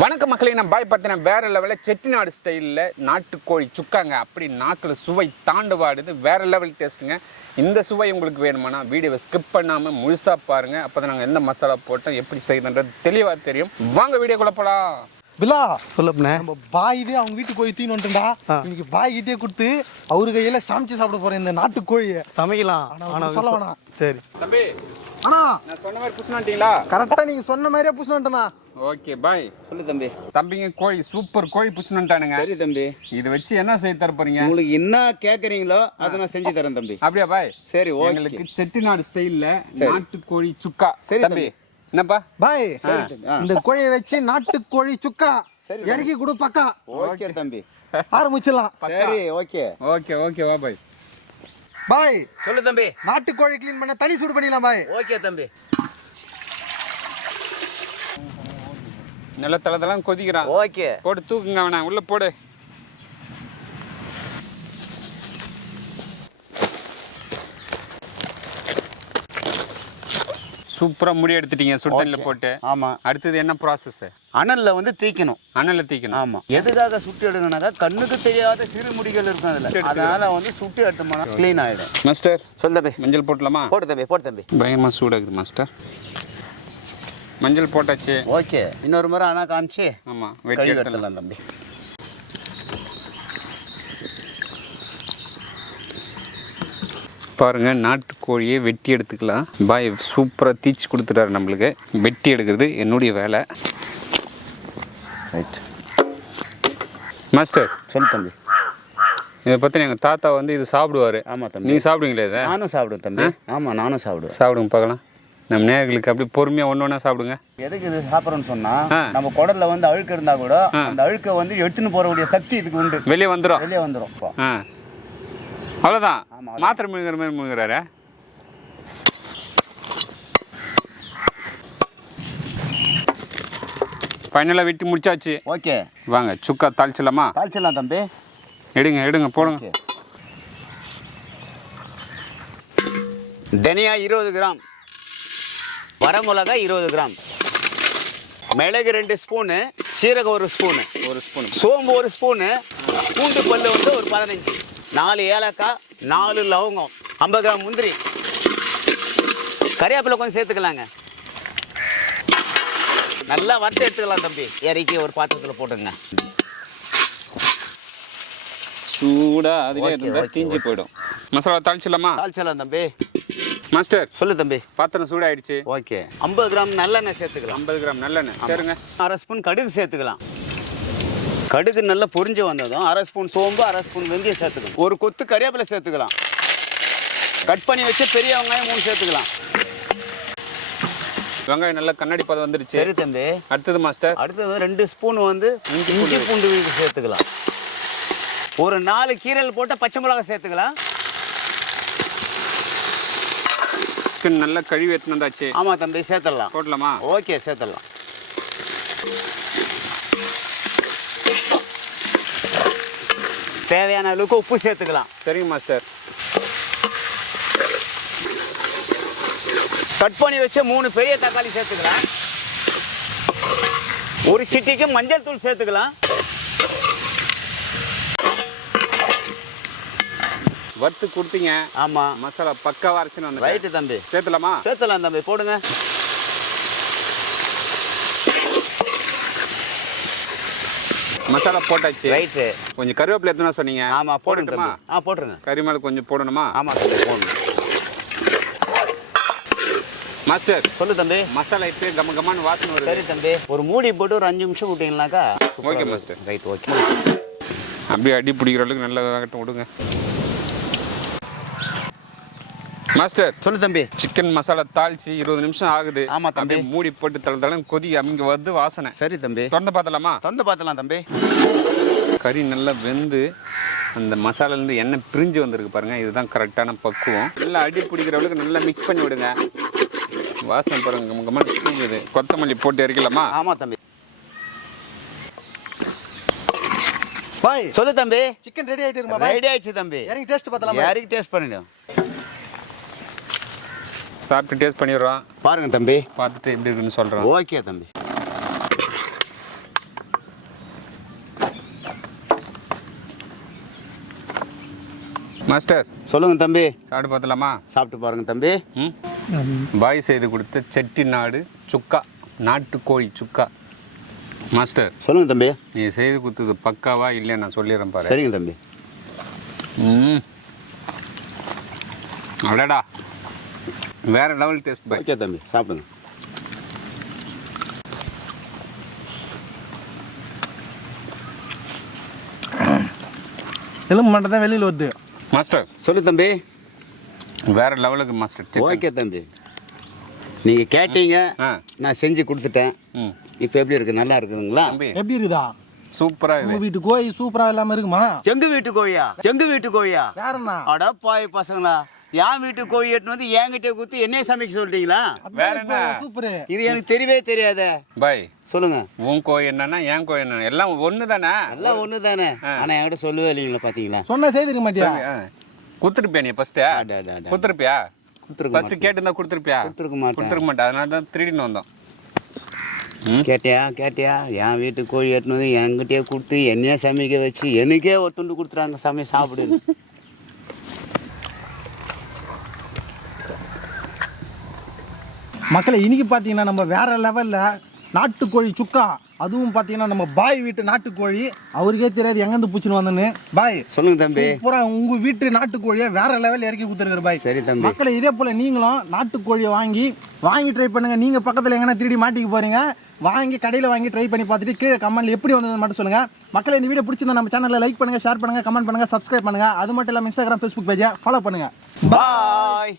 வணக்கம் மக்களே, நான் பாய் பார்த்தீங்கன்னா வேற லெவலில் செட்டிநாடு ஸ்டைலில் நாட்டுக்கோழி சுக்காங்க. அப்படி நாக்கில் சுவை தாண்டுவாடுது, வேற லெவல் டேஸ்ட்டுங்க. இந்த சுவை உங்களுக்கு வேணுமானா வீடியோவை ஸ்கிப் பண்ணாமல் முழுசாக பாருங்கள். அப்போ தான் நாங்கள் எந்த மசாலா போட்டோம் எப்படி செய்யணுன்றது தெளிவாக தெரியும். வாங்க வீடியோக்குள்ள போகலாம். பிலா சொல்லப்பண்ணே, நம்ம பாயிதே அவங்க வீட்டுக்கு போய் தீன்னு வந்துட்டா. இன்னைக்கு பாய் கிட்டே கொடுத்து அவரு கையில சமைச்சு சாப்பிட போறேன் இந்த நாட்டுக்கோழியை. சமைக்கலாம் ஆனா சொல்ல வேணாம். சரி தம்பி, அண்ணா நான் சொன்ன மாதிரி புஷ்ணுட்டீங்களா? கரெக்டா நீங்க சொன்ன மாதிரியே புஷ்ணுட்டேண்ணா. Okay bye. சொல்லு தம்பி. தம்பிங்க கோழி சூப்பர் கோழி புஷ்ணுட்டானுங்க. சரி தம்பி, இது வச்சு என்ன செய்ய தர போறீங்க? உங்களுக்கு என்ன கேக்குறீங்களோ அதை நான் செஞ்சு தரேன் தம்பி. அப்படியா பாய்? சரி ஓகே. உங்களுக்கு செட்டிநாடு ஸ்டைல்ல நாட்டுக்கோழி சுக்கா. சரி தம்பி. என்னப்பா பாய், இந்த கோழியை வச்சு நாட்டுக்கோழி சுக்கா இறக்கி கொடு பக்கா. ஓகே தம்பி, ஆரம்பிச்சிடலாம். சரி ஓகே ஓகே ஓகே வா பாய். பாய் சொல்லு தம்பி. நாட்டுக்கோழி க்ளீன் பண்ண தனி சூடு பண்ணிடலாம் பாய். ஓகே தம்பி. நல்ல தளதெல்லாம் கொதிக்கிறான். ஓகே போட்டு தூக்குங்க, வேணா உள்ள போடு. சூப்பரா முடி எடுத்துட்டீங்க சுடுதண்ணில போட்டு. ஆமா. அடுத்தது என்ன ப்ராசஸ்? அனல்ல வந்து தீக்கணும். அனல்ல தீக்கணும். ஆமா. எதுக்காக சுட்டு எடுக்கணும்னாக்கா கண்ணுக்கு தெரியாத சிறு முடிகள் இருக்கும் அதுல. அதனால வந்து சுட்டு எடுத்தோம்னா க்ளீன் ஆயிடும். மாஸ்டர் சொல்லு தம்பி. மஞ்சள் போடலாமா? போடு தம்பி, போடு தம்பி. பயங்கரமா சூடாகுது மாஸ்டர். மஞ்சள் போட்டாச்சு. ஓகே. இன்னொரு முறை ஆனா காமிச்சு ஆமா வெட்டி எடுத்துடலாம் தம்பி. பாருங்க, நாட்டுக்கோழியை வெட்டி எடுத்துக்கலாம். பாய் சூப்பராக தீச்சு கொடுத்துட்டாரு நம்மளுக்கு. வெட்டி எடுக்கிறது என்னுடைய வேலை. Right master. சொல்லு தம்பி. இதை பற்றி எங்கள் தாத்தா வந்து இது சாப்பிடுவார். ஆமாம் தம்பி. நீங்கள் சாப்பிடுவீங்களா இதை? நானும் சாப்பிடுவேன் தம்பி. ஆமாம் நானும் சாப்பிடுவேன். சாப்பிடுங்க பார்க்கலாம். நம்ம நேயர்களுக்கு அப்படி பொறுமையாக ஒன்று ஒன்றா சாப்பிடுங்க. எதுக்கு இது சாப்பிட்றோன்னு சொன்னால், நம்ம குடல்ல வந்து அழுக்கு இருந்தால் கூட அந்த அழுக்கை வந்து எடுத்துன்னு போகக்கூடிய சக்தி இதுக்கு உண்டு. வெளியே வந்துடும். வெளியே வந்துடும். அவ்வளோதான். மாத்திரை முழுகிற மாதிரி முழுகிறாரு. ஃபைனலாக வெட்டி முடிச்சாச்சு. ஓகே வாங்க சுக்கா தாளிச்சிடலாமா? தாளிச்சிடலாம் தம்பி. எடுங்க எடுங்க போடுங்க. தனியா 20 கிராம், வரமிளகா 20 கிராம், மிளகு 2 ஸ்பூனு, சீரகம் 1 ஸ்பூனு, சோம்பு 1 ஸ்பூனு, பூண்டு பல்லு வந்து ஒரு 15, 4 ஏலக்காய், 4 லவங்கம், 50 கிராம் முந்திரி, கறிவேப்பிலை கொஞ்சம் சேர்த்துக்கலாங்க. நல்லா வறுத்து எடுத்துக்கலாம் தம்பி. இறக்கி ஒரு பாத்திரத்தில் போட்டுங்க. சூடா அதுலேயே இருந்தால் தீஞ்சு போயிடும். மசாலா தாளிச்சிடலாமா? தாளிச்சிடலாம் தம்பி. மாஸ்டர் சொல்லு தம்பி. பாத்திரம் சூடாயிடுச்சு. ஓகே. 50 கிராம் நல்லெண்ணெய் சேர்த்துக்கலாம். 50 கிராம் நல்லெண்ணெய் சேருங்க. 1/2 ஸ்பூன் கடுகு சேர்த்துக்கலாம். கடுகு நல்லா பொரிஞ்சு வந்ததும் 1/2 ஸ்பூன் சோம்பு, 1/2 ஸ்பூன் வெந்தயம் சேர்த்துக்கலாம். ஒரு கொத்து கறிவேப்பிலை சேர்த்துக்கலாம். கட் பண்ணி வச்சு பெரிய வெங்காயம் 3 சேர்த்துக்கலாம். வெங்காயம் நல்லா கண்ணாடி பதம் வந்துருச்சு. சரி தம்பி. அடுத்தது மாஸ்டர்? அடுத்தது 2 ஸ்பூன் வந்து இஞ்சி பூண்டு விழுது சேர்த்துக்கலாம். ஒரு 4 கீரல் போட்டு பச்சை மிளகாய் சேர்த்துக்கலாம். சிக்கன் நல்லா கழுவி எடுத்துன்னு வந்தாச்சு. ஆமா தம்பி, சேர்த்துடலாம். போடலாமா? ஓகே சேர்த்துடலாம். தேவையான அளவுக்கு உப்பு சேர்த்துக்கலாம். சரிங்க மாஸ்டர். கட் பண்ணி வச்ச 3 பெரிய தக்காளி சேர்த்துக்கலாம். ஒரு சிட்டிக்கு மஞ்சள் தூள் சேர்த்துக்கலாம். வறுத்து கொடுத்தீங்க. ஆமா. மசாலா பக்காவா அரைச்சுன்னு வந்து. ரைட்டு தம்பி. சேர்த்துலாமா? சேர்த்துலாம் தம்பி, போடுங்க. மசாலா போட்டாச்சு. ரைட்டு. கொஞ்சம் கருவேப்பிலை எத்தனை சொன்னீங்க? ஆமா போடுங்க தம்பி. போட்டுருங்க. கறி மேலே கொஞ்சம் போடணுமா? ஆமா தம்பி போடணும். மாஸ்டர் சொல்லு தம்பி. மசாலா இப்போ கம கமான்னு வாசனை வருது. சரி தம்பி, ஒரு மூடி போட்டு ஒரு 5 நிமிஷம் விட்டீங்கன்னாக்கா. Okay master. Right okay. அப்படியே அடி பிடிக்கிற அளவுக்கு நல்லா வேகட்டும் விடுங்க. மாஸ்டர் சொல்லு தம்பி. சிக்கன் மசாலா தாளிச்சு 20 நிமிஷம் ஆகுது. ஆமா தம்பி. மூடி போட்டு தளம் கொதி அங்க வந்து வாசனை. சரி தம்பி. திறந்து பார்த்தலாமா? திறந்து பார்த்தலாம் தம்பி. கறி நல்லா வெந்து அந்த மசாலாலேருந்து எண்ணெய் பிரிஞ்சு வந்திருக்கு பாருங்க. இதுதான் கரெக்டான பக்குவம். நல்லா அடி பிடிக்கிற அளவுக்கு நல்லா மிக்ஸ் பண்ணி விடுங்க. வாசனை பாருங்க கம்மன்னு தூங்குது. கொத்தமல்லி போட்டு இறக்கலாமா? ஆமா தம்பி. பாய் சொல்லு தம்பி. சிக்கன் ரெடி ஆயிட்டு இருக்குமா? ரெடி ஆயிடுச்சு தம்பி. இறங்கி டேஸ்ட் பார்த்தலாமா? இறங்கி டேஸ்ட் பண்ணிடு. சாப்பிட்டு டேஸ்ட் பண்ணிடுறோம். பாருங்க தம்பி, பார்த்துட்டு எப்படி இருக்குன்னு சொல்கிறோம். ஓகே தம்பி. மாஸ்டர் சொல்லுங்க தம்பி. சாப்பிட்டு பார்த்தலாமா? சாப்பிட்டு பாருங்க தம்பி. பாய் செய்து கொடுத்த செட்டிநாடு சுக்கா, நாட்டுக்கோழி சுக்கா. மாஸ்டர் சொல்லுங்க தம்பி. நீ செய்து கொடுத்தது பக்காவா இல்லை நான் சொல்லிடுறேன் பாரு. சரிங்க தம்பி. அடடா வேற லெவல் டேஸ்ட் பாய். ஓகே தம்பி, சாப்பிடுங்க. எலும்பு மட்டும் தான் வெளியில் வருது. மாஸ்டர் சொல்லு தம்பி. வேற லெவலுக்கு மாஸ்டர். ஓகே தம்பி, நீங்கள் கேட்டீங்க, நான் செஞ்சு கொடுத்துட்டேன். இப்போ எப்படி இருக்கு? நல்லா இருக்குதுங்களா? எப்படி இருக்குதா? சூப்பரா இருக்கு. உங்க வீட்டு கோழி சூப்பரா இல்லாம இருக்குமா? எங்க வீட்டு கோழியா? எங்க வீட்டு கோழியா? வேறண்ணா அட பாய் பசங்களா, என் வீட்டு கோழி எட்டுன்னு வந்து என்கிட்ட குத்து என்னைய சமைக்க சொல்லிட்டீங்களா? வேற என்ன? சூப்பர். இது எனக்கு தெரியவே தெரியாதே. பாய் சொல்லுங்க. உன் கோழி என்னன்னா என் கோழி என்ன எல்லாம் ஒன்று தானே? எல்லாம் ஒன்று தானே. ஆனால் என்கிட்ட சொல்லவே இல்லைங்களா? பார்த்தீங்களா? சொன்ன செய்திருக்க மாட்டியா? குத்துருப்பியா நீ ஃபர்ஸ்ட்? குத்துருப்பியா? ஃபர்ஸ்ட் கேட்டுருந்தா கொடுத்துருப்பியா? கொடுத்துருக்க மாட்டேன். அதனால தான் திருடின்னு வந்தோம். கேட்டியா என் வீட்டு கோழி எட்டுன்னு வந்து என்கிட்டயே கொடுத்து என்னையே சமைக்க வச்சு எனக்கே ஒரு துண்டு கொடுத்துறாங்க, சமையல் சாப்பிடு. மக்களை இன்னைக்கு பார்த்தீங்கன்னா நம்ம வேற லெவலில் நாட்டுக்கோழி சுக்கா, அதுவும் பார்த்தீங்கன்னா நம்ம பாய் வீட்டு நாட்டுக்கோழி. அவருக்கே தெரியாது எங்கேருந்து பூச்சின்னு வந்தோன்னு. பாய் சொல்லுங்க தம்பி. பூரா உங்கள் வீட்டு நாட்டுக்கோழியை வேற லெவலில் இறக்கி கொடுத்துருக்குற பாய். சரி தம்பி. மக்களை இதே போல் நீங்களும் நாட்டுக்கோழியை வாங்கி ட்ரை பண்ணுங்கள். நீங்கள் பக்கத்தில் எங்கன்னா திருடி மாட்டிக்க போகிறீங்க, வாங்கி கடையில் வாங்கி ட்ரை பண்ணி பார்த்துட்டு கீழே கமெண்ட்ல எப்படி வந்ததுன்னு மட்டும் சொல்லுங்கள். மக்களை இந்த வீடியோ பிடிச்சிருந்தா நம்ம சேனலில் லைக் பண்ணுங்கள், ஷேர் பண்ணுங்கள், கமெண்ட் பண்ணுங்கள், சப்ஸ்கிரைப் பண்ணுங்கள். அது மட்டும் இல்லாமல் இன்ஸ்டாகிராம், ஃபேஸ்புக் பேஜை ஃபாலோ பண்ணுங்கள். பாய்.